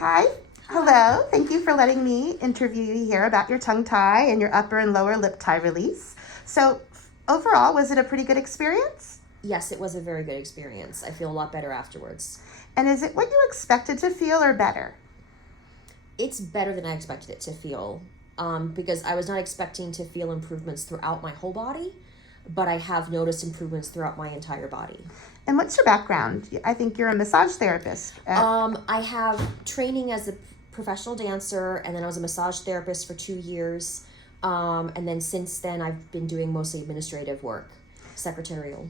Hi. Hello. Thank you for letting me interview you here about your tongue tie and your upper and lower lip tie release. So overall, was it a pretty good experience? Yes, it was a very good experience. I feel a lot better afterwards. And is it what you expected to feel or better? It's better than I expected it to feel because I was not expecting to feel improvements throughout my whole body, but I have noticed improvements throughout my entire body. And what's your background? I think you're a massage therapist. I have training as a professional dancer, and then I was a massage therapist for 2 years. And then since then, I've been doing mostly administrative work, secretarial.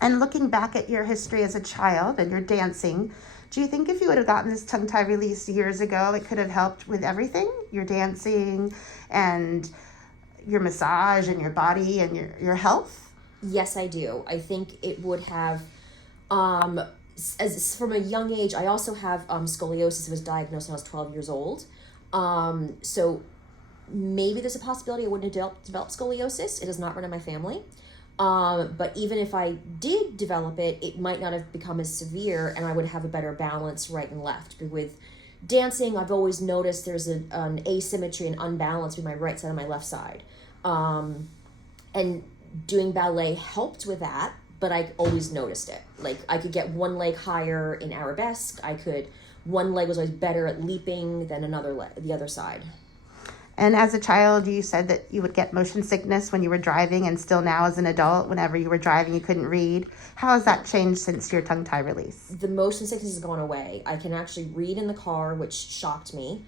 And looking back at your history as a child and your dancing, do you think if you would have gotten this tongue tie release years ago, it could have helped with everything? Your dancing and your massage and your body and your health? Yes, I do. I think it would have, as from a young age, I also have scoliosis. It was diagnosed when I was 12 years old. So maybe there's a possibility I wouldn't have developed scoliosis. It does not run in my family. But even if I did develop it, it might not have become as severe, and I would have a better balance right and left. But with dancing, I've always noticed there's an asymmetry and unbalance between my right side and my left side. And doing ballet helped with that, but I always noticed it. Like, I could get one leg higher in arabesque. One leg was always better at leaping than the other side. And as a child, you said that you would get motion sickness when you were driving, and still now as an adult, whenever you were driving, you couldn't read. How has that changed since your tongue tie release? The motion sickness has gone away. I can actually read in the car, which shocked me,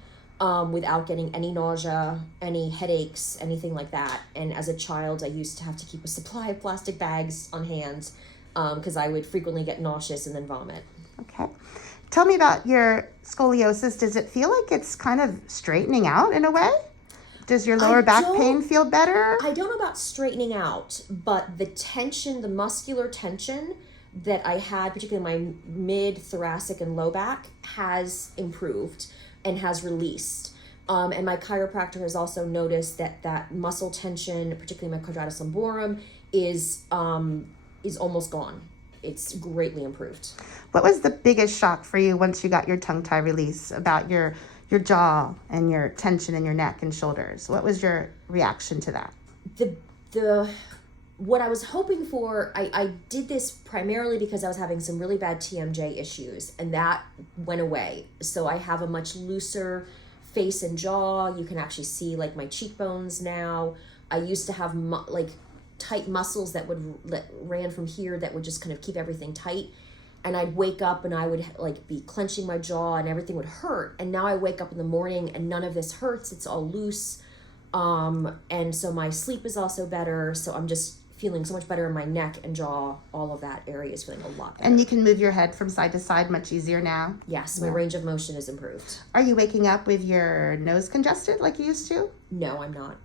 without getting any nausea, any headaches, anything like that. And as a child, I used to have to keep a supply of plastic bags on hand because I would frequently get nauseous and then vomit. Okay. Tell me about your scoliosis. Does it feel like it's kind of straightening out in a way? Does your lower back pain feel better? I don't know about straightening out, but the tension, the muscular tension that I had, particularly in my mid-thoracic and low back, has improved and has released. And my chiropractor has also noticed that muscle tension, particularly my quadratus lumborum, is almost gone. It's greatly improved. What was the biggest shock for you once you got your tongue tie release about your jaw and your tension in your neck and shoulders? What was your reaction to that? What I was hoping for, I did this primarily because I was having some really bad TMJ issues, and that went away. So I have a much looser face and jaw. You can actually see like my cheekbones now. I used to have tight muscles that ran from here that would just kind of keep everything tight. And I'd wake up and I would be clenching my jaw and everything would hurt. And now I wake up in the morning and none of this hurts. It's all loose. And so my sleep is also better. So I'm just feeling so much better in my neck and jaw. All of that area is feeling a lot better. And you can move your head from side to side much easier now? Yes, my range of motion is improved. Are you waking up with your nose congested like you used to? No, I'm not.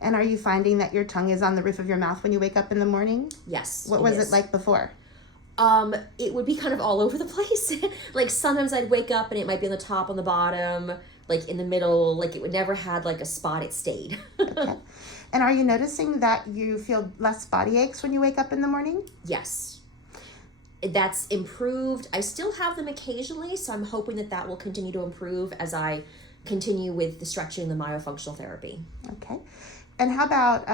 And are you finding that your tongue is on the roof of your mouth when you wake up in the morning? Yes. What was it like before? It would be kind of all over the place. Like sometimes I'd wake up and it might be on the top, on the bottom, like in the middle. Like it would never had like a spot. It stayed. Okay. And are you noticing that you feel less body aches when you wake up in the morning? Yes. That's improved. I still have them occasionally, so I'm hoping that will continue to improve as I continue with the stretching and the myofunctional therapy. Okay. And how about,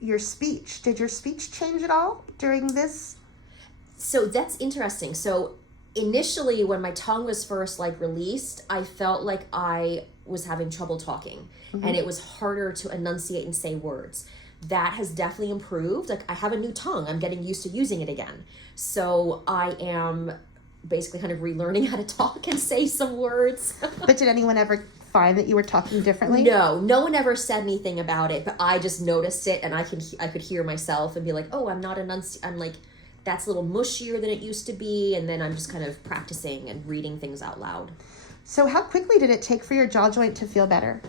your speech? Did your speech change at all during this? So that's interesting. So initially when my tongue was first released, I felt like I was having trouble talking, and it was harder to enunciate and say words. That has definitely improved. Like I have a new tongue. I'm getting used to using it again. So I am basically kind of relearning how to talk and say some words. But did anyone ever find that you were talking differently? No one ever said anything about it, but I just noticed it, and I could hear myself and be like, oh, I'm not I'm like, that's a little mushier than it used to be, and then I'm just kind of practicing and reading things out loud. So how quickly did it take for your jaw joint to feel better?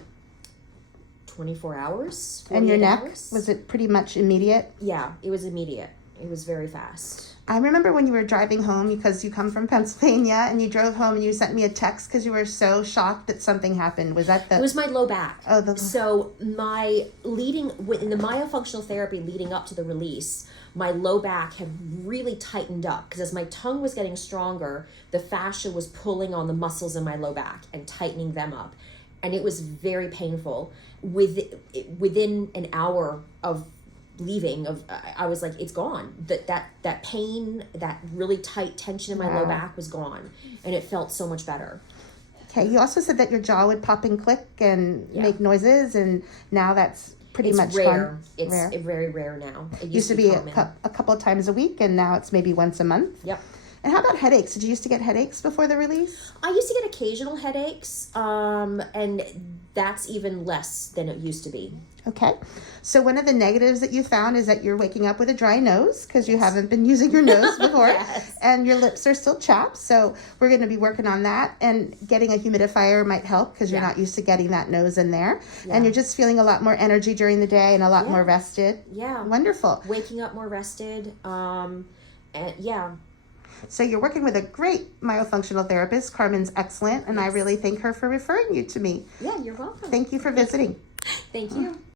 24 hours. And your neck, hours? was it pretty much immediate? Yeah, it was immediate. It was very fast. I remember when you were driving home, because you come from Pennsylvania, and you drove home and you sent me a text because you were so shocked that something happened. Was that It was my low back. Oh, So in the myofunctional therapy leading up to the release, my low back had really tightened up, because as my tongue was getting stronger, the fascia was pulling on the muscles in my low back and tightening them up. And it was very painful. Within an hour of leaving, I was like, it's gone. That pain, that really tight tension in my low back was gone. And it felt so much better. Okay, you also said that your jaw would pop and click and make noises, and now that's pretty much rare. gone. It's very rare now. It Used to be common. a couple of times a week, and now it's maybe once a month. Yep. And how about headaches? Did you used to get headaches before the release? I used to get occasional headaches, and that's even less than it used to be. Okay. So one of the negatives that you found is that you're waking up with a dry nose because you haven't been using your nose before. Yes. And your lips are still chapped. So we're going to be working on that. And getting a humidifier might help because you're not used to getting that nose in there. Yeah. And you're just feeling a lot more energy during the day and a lot more rested. Yeah. Wonderful. Waking up more rested. And So you're working with a great myofunctional therapist. Carmen's excellent. And I really thank her for referring you to me. Yeah, you're welcome. Thank you for visiting. Thank you.